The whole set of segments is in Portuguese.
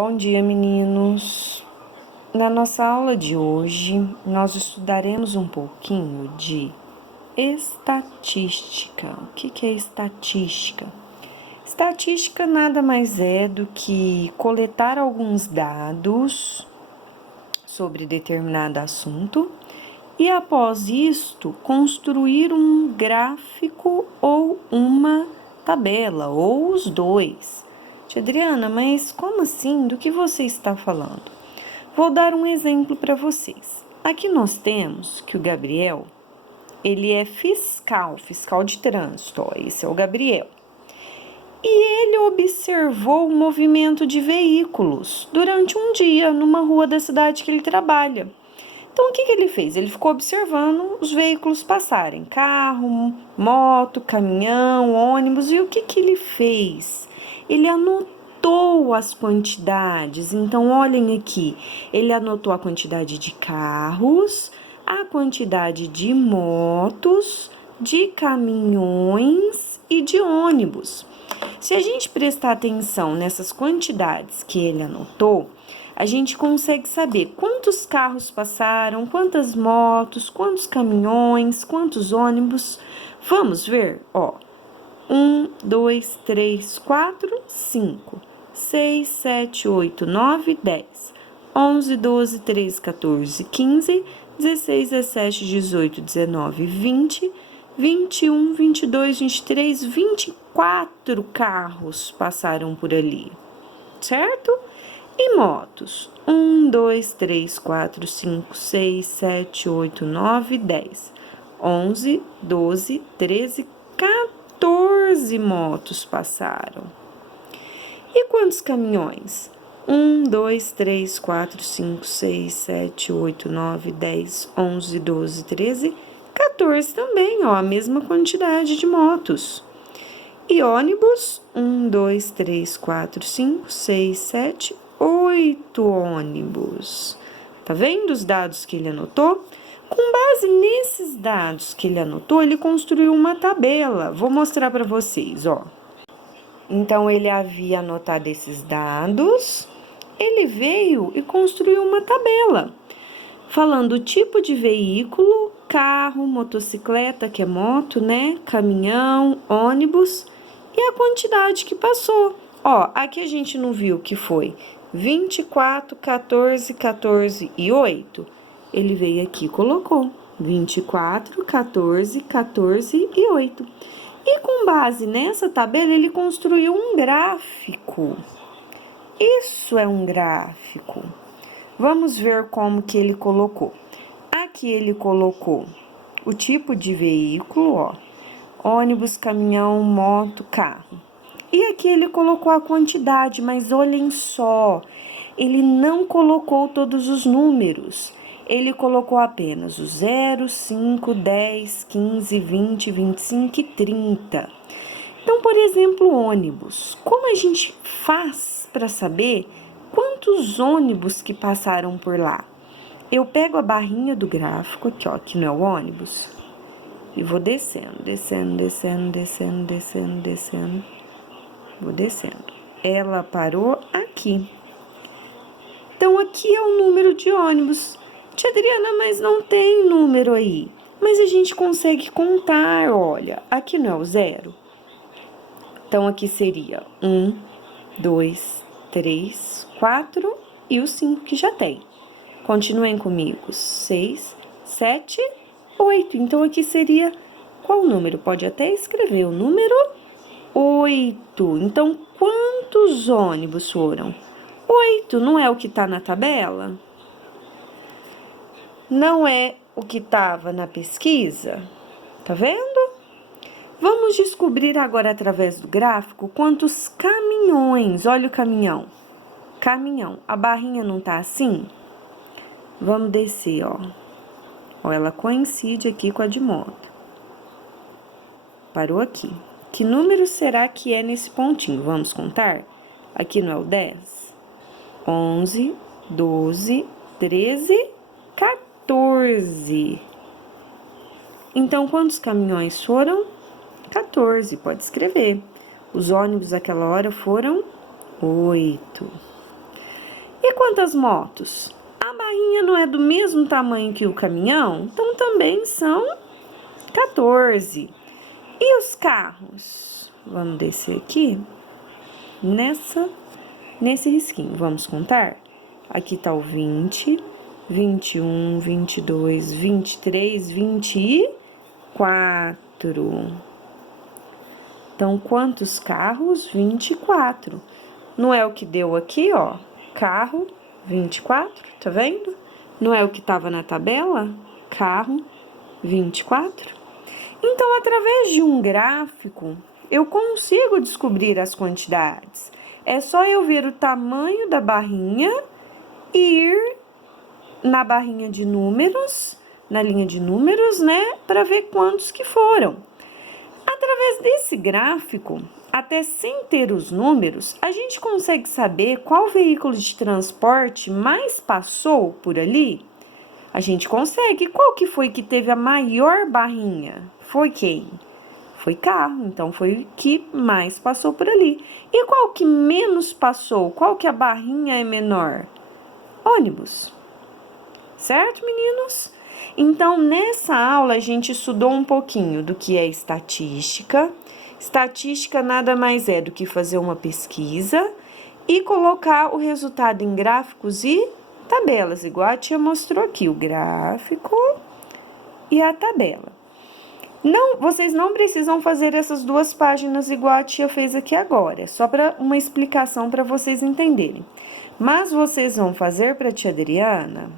Bom dia, meninos! Na nossa aula de hoje, nós estudaremos um pouquinho de estatística. O que é estatística? Estatística nada mais é do que coletar alguns dados sobre determinado assunto e, após isto, construir um gráfico ou uma tabela, ou os dois. Tia Adriana, mas como assim? Do que você está falando? Vou dar um exemplo para vocês. Aqui nós temos que o Gabriel, ele é fiscal de trânsito, ó, esse é o Gabriel. E ele observou o movimento de veículos durante um dia numa rua da cidade que ele trabalha. Então, o que ele fez? Ele ficou observando os veículos passarem, carro, moto, caminhão, ônibus, e o que ele fez? Ele anotou as quantidades. Então, olhem aqui, ele anotou a quantidade de carros, a quantidade de motos, de caminhões e de ônibus. Se a gente prestar atenção nessas quantidades que ele anotou, a gente consegue saber quantos carros passaram, quantas motos, quantos caminhões, quantos ônibus. Vamos ver, ó. 1, 2, 3, 4, 5, 6, 7, 8, 9, 10, 11, 12, 13, 14, 15, 16, 17, 18, 19, 20, 21, 22, 23, 24 carros passaram por ali, certo? E motos? 1, 2, 3, 4, 5, 6, 7, 8, 9, 10, 11, 12, 13, 14 motos passaram. E quantos caminhões? 1, 2, 3, 4, 5, 6, 7, 8, 9, 10, 11, 12, 13, 14 também, ó, a mesma quantidade de motos. E ônibus? 1, 2, 3, 4, 5, 6, 7, 8 ônibus. Tá vendo os dados que ele anotou? Com base nesses dados que ele anotou, ele construiu uma tabela. Vou mostrar para vocês, ó. Então, ele havia anotado esses dados, ele veio e construiu uma tabela, falando o tipo de veículo, carro, motocicleta, que é moto, né? Caminhão, ônibus, e a quantidade que passou. Ó, aqui a gente não viu que foi 24, 14, 14 e 8. Ele veio aqui e colocou 24, 14, 14 e 8. E com base nessa tabela, ele construiu um gráfico. Isso é um gráfico. Vamos ver como que ele colocou. Aqui ele colocou o tipo de veículo, ó. Ônibus, caminhão, moto, carro. E aqui ele colocou a quantidade, mas olhem só, ele não colocou todos os números. Ele colocou apenas o 0, 5, 10, 15, 20, 25 e 30. Então, por exemplo, ônibus. Como a gente faz para saber quantos ônibus que passaram por lá? Eu pego a barrinha do gráfico, aqui, ó, que não é o ônibus, e vou descendo, descendo, descendo, descendo, descendo, descendo. Vou descendo. Ela parou aqui. Então, aqui é o número de ônibus. Tia Adriana, mas não tem número aí. Mas a gente consegue contar, olha. Aqui não é o 0? Então, aqui seria 1, 2, 3, 4 e o 5 que já tem. Continuem comigo. 6, 7, 8. Então, aqui seria qual número? Pode até escrever o número 8. Então, quantos ônibus foram? 8, não é o que está na tabela? Não é o que estava na pesquisa? Tá vendo? Vamos descobrir agora, através do gráfico, quantos caminhões. Olha o caminhão. Caminhão. A barrinha não tá assim? Vamos descer, ó. Ó, ela coincide aqui com a de moto. Parou aqui. Que número será que é nesse pontinho? Vamos contar? Aqui não é o 10? 11, 12, 13, 14. Então, quantos caminhões foram? 14, pode escrever. Os ônibus aquela hora foram 8. E quantas motos? A barrinha não é do mesmo tamanho que o caminhão? Então, também são 14. E os carros? Vamos descer aqui. Nesse risquinho, vamos contar? Aqui tá o 20, 21, 22, 23, 24. Então, quantos carros? 24. Não é o que deu aqui, ó. Carro, 24, tá vendo? Não é o que tava na tabela? Carro, 24. Então, através de um gráfico, eu consigo descobrir as quantidades. É só eu ver o tamanho da barrinha e ir na barrinha de números, na linha de números, né? Para ver quantos que foram. Através desse gráfico, até sem ter os números, a gente consegue saber qual veículo de transporte mais passou por ali? A gente consegue. Qual que foi que teve a maior barrinha? Foi quem? Foi carro, então foi o que mais passou por ali. E qual que menos passou? Qual que a barrinha é menor? Ônibus. Certo, meninos? Então, nessa aula, a gente estudou um pouquinho do que é estatística. Estatística nada mais é do que fazer uma pesquisa e colocar o resultado em gráficos e tabelas, igual a tia mostrou aqui, o gráfico e a tabela. Não, vocês não precisam fazer essas duas páginas igual a tia fez aqui agora, é só para uma explicação para vocês entenderem. Mas vocês vão fazer para a tia Adriana.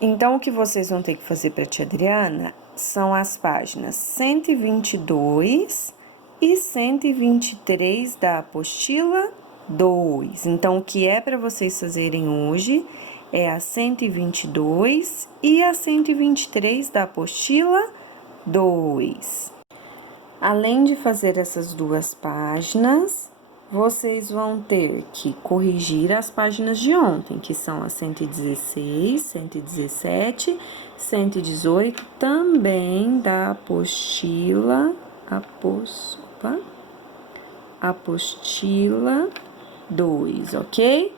Então, o que vocês vão ter que fazer para a tia Adriana são as páginas 122 e 123 da apostila 2. Então, o que é para vocês fazerem hoje é a 122 e a 123 da apostila 2. Além de fazer essas duas páginas, vocês vão ter que corrigir as páginas de ontem, que são a 116, 117, 118, também da apostila 2, ok?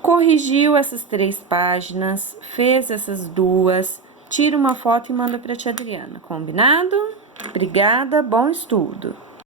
Corrigiu essas 3 páginas, fez essas duas, tira uma foto e manda para a tia Adriana, combinado? Obrigada, bom estudo!